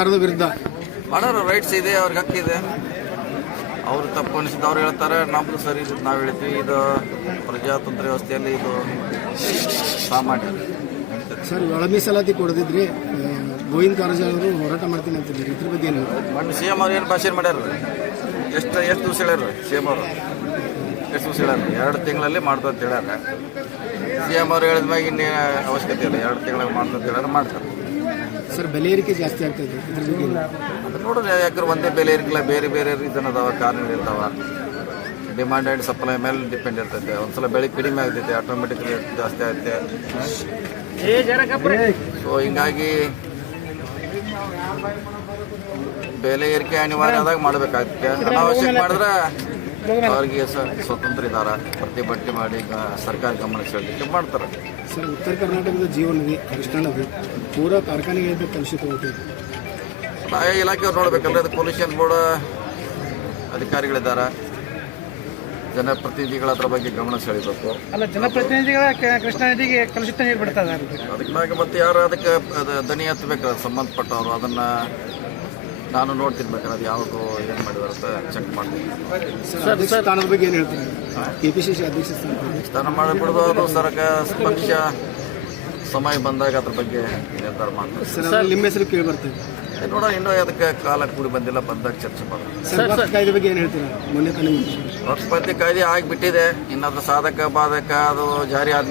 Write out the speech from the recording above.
ಸರ್ಕಾರದ ವಿರುದ್ಧ ಮಾಡೋರು ರೈಟ್ಸ್ ಇದೆ, ಅವ್ರಿಗೆ ಹಕ್ಕಿದೆ. ಅವರು ತಪ್ಪು ಅನಿಸಿದ್ದು ಅವ್ರು ಹೇಳ್ತಾರೆ, ನಮ್ಮದು ಸರಿ ಇದೆ ನಾವು ಹೇಳ್ತೀವಿ. ಇದು ಪ್ರಜಾತಂತ್ರ ವ್ಯವಸ್ಥೆಯಲ್ಲಿ ಇದು ಸಾಮಾನ್ಯ. ಸರ್, ಒಳ ಮೀಸಲಾತಿ ಕೊಡದಿದ್ರೆ ಗೋವಿಂದ ಕಾರಜೋಳ ಅವರು ಹೋರಾಟ ಮಾಡ್ತೀನಿ ಅಂತಿದ್ದಾರೆ. ಇದ್ರ ಬಗ್ಗೆ ಏನು? ಮೊನ್ನೆ ಸಿ ಎಮ್ ಅವ್ರು ಏನು ಭಾಷಣ ಮಾಡ್ಯಾರ? ಎಷ್ಟು ದಿವಸ ಹೇಳ್ಯಾರ ಸಿ ಎಮ್ ಅವರು? ಎಷ್ಟು ದಿವಸ ಹೇಳ್ಯಾರ? 2 ತಿಂಗಳಲ್ಲಿ ಮಾಡ್ತಾ ಅಂತ ಹೇಳ್ಯಾರ. ಸಿ ಎಮ್ ಅವ್ರು ಹೇಳಿದ ಮ್ಯಾಗ ಇನ್ನೇನು ಅವಶ್ಯಕತೆ ಇಲ್ಲ, 2 ತಿಂಗಳಿಗೆ ಮಾಡ್ತಾ ಅಂತ ಹೇಳ್ಯಾರ, ಮಾಡ್ತಾರೆ. ಸರ್, ಬೆಲೆ ಏರಿಕೆ ಜಾಸ್ತಿ ಆಗ್ತಾ ಇದೆ, ಇದ್ರ ಬಗ್ಗೆ ಏನು? ಅದು ನೋಡಿದ್ರೆ ಯಾಕಂದ್ರೆ ಒಂದೇ ಬೆಲೆ ಇರಲಿಲ್ಲ, ಬೇರೆ ಬೇರೆ ರೀಸನ್ ಅದಾವ, ಕಾರಣಗಳು ಇರ್ತಾವ. ಡಿಮಾಂಡ್ ಆ್ಯಂಡ್ ಸಪ್ಲೈ ಮೇಲೆ ಡಿಪೆಂಡ್ ಇರ್ತೈತೆ. ಒಂದ್ಸಲ ಬೆಳೆ ಕಡಿಮೆ ಆಗ್ತೈತೆ, ಆಟೋಮೆಟಿಕ್ ರೇಟ್ ಜಾಸ್ತಿ ಆಗುತ್ತೆ. ಸೊ ಹಿಂಗಾಗಿ ಬೆಲೆ ಏರಿಕೆ ಅನಿವಾರ್ಯ ಆದಾಗ ಮಾಡಬೇಕಾಗ್ತದೆ. ಅನಾವಶ್ಯಕ ಮಾಡಿದ್ರೆ ಅವ್ರಿಗೆ ಸ್ವತಂತ್ರ ಇದ್ದಾರೆ, ಪ್ರತಿಭಟನೆ ಮಾಡಿ ಸರ್ಕಾರ ಗಮನ ಸೆಳೆಯಲಿಕ್ಕೆ ಮಾಡ್ತಾರೆ. ಸರ್, ಉತ್ತರ ಕರ್ನಾಟಕದ ಜೀವನದಿ ಕೃಷ್ಣಾ ನದಿ ಪೂರಾ ಕಾರ್ಖಾನೆಗಳಿಂದ ಕಲುಷಿತ ಹೋಗ್ತದೆ. ಆಯಾ ಇಲಾಖೆಯವ್ರು ನೋಡ್ಬೇಕಲ್ರಿ, ಅದು ಪೊಲ್ಯೂಷನ್ ಬೋರ್ಡ್ ಅಧಿಕಾರಿಗಳಿದ್ದಾರೆ, ಜನಪ್ರತಿನಿಧಿಗಳ ಅದ್ರ ಬಗ್ಗೆ ಗಮನ ಸೆಳೆಯಬೇಕು. ಅಲ್ಲ, ಜನಪ್ರತಿನಿಧಿಗಳ ಕೃಷ್ಣಾ ನದಿಗೆ ಕಲುಷಿತ ನೀರು ಬಿಡ್ತಾ ಇದ್ದಾರೆ. ಅದಕ್ಕಾಗಿ ಮತ್ತೆ ಯಾರು ಅದಕ್ಕೆ ದನಿ ಹತ್ತಬೇಕು, ಸಂಬಂಧಪಟ್ಟವರು. ಅದನ್ನು ನಾನು ನೋಡ್ತೀನಿ, ಬೇಕಾದ್ರೆ ಅದು ಯಾವುದು ಏನು ಮಾಡಿದಾರೆ ಅಂತ ಚೆಕ್ ಮಾಡ್ತೀನಿ. ಅಧ್ಯಕ್ಷ ಸ್ಥಾನದ ಬಗ್ಗೆ ಏನು ಹೇಳ್ತೀನಿ? ಕೆಪಿಸಿಸಿ ಅಧ್ಯಕ್ಷ ಸ್ಥಾನ ಮಾಡಿಬಿಡೋದು, ಅದು ಪಕ್ಷ ಸಮಯ ಬಂದಾಗ ಅದ್ರ ಬಗ್ಗೆ ನಿರ್ಧಾರ ಮಾಡ್ತಾರೆ. ಸರ್, ನಿಮ್ಮ ಹೆಸರು ಕೇಳಿ ಬರ್ತದೆ ನೋಡೋಣ, ಇನ್ನೂ ಅದಕ್ಕೆ ಕಾಲ ಕೂಡಿ ಬಂದಿಲ್ಲ, ಬಂದಾಗ ಚರ್ಚೆ ಮಾಡೋಣ. ಸರ್, ಕಾಯ್ದೆ ಬಗ್ಗೆ ಏನು ಹೇಳ್ತೀರಾ? ಮೊನ್ನೆ ತಾನೇ ವಕ್ಫ್ ಕಾಯ್ದೆ ಆಗಿಬಿಟ್ಟಿದೆ, ಇನ್ನು ಅದ್ರ ಸಾಧಕ ಬಾಧಕ ಅದು ಜಾರಿ ಆದ